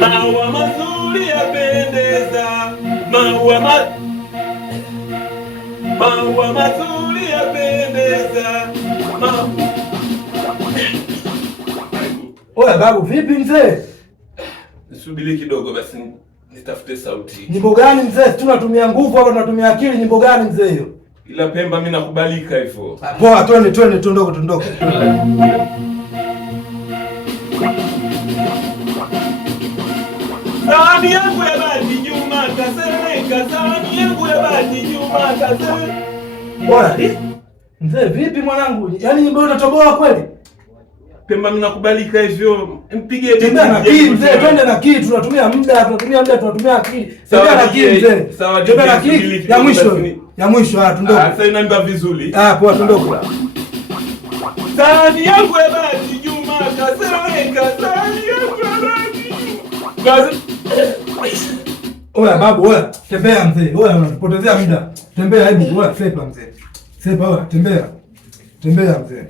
Maua mazuri yapendeza, maua mazuri yapendeza. Oya babu, vipi mzee? Subiri kidogo basi nitafute sauti. Nyimbo gani mzee? Tunatumia nguvu au tunatumia akili? Nyimbo gani mzee hiyo? Ila Pemba mimi nakubalika hivyo. Poa, twende tuondoke. Sahani yangu ya bati nyuma kasereka, sahani yangu ya bati nyuma kasereka. Oya, mzee vipi mwanangu? Yaani nyimbo unatoboa kweli? Pemba mimi nakubalika hivyo. Mpige tembea na akili mzee, twende na akili, tunatumia muda, tunatumia akili. Tembea na akili mzee. Tembea na akili. Ya mwisho, tuondoke. Sasa inaimba vizuri. Poa, tuondoke. Sahani yangu ya bati nyuma kasereka, sahani yangu ya bati. Oya babu, oya, tembea mzee. Oya, unapotezea muda. Tembea hebu, oya, sepa mzee. Sepa, oya, tembea. Tembea mzee.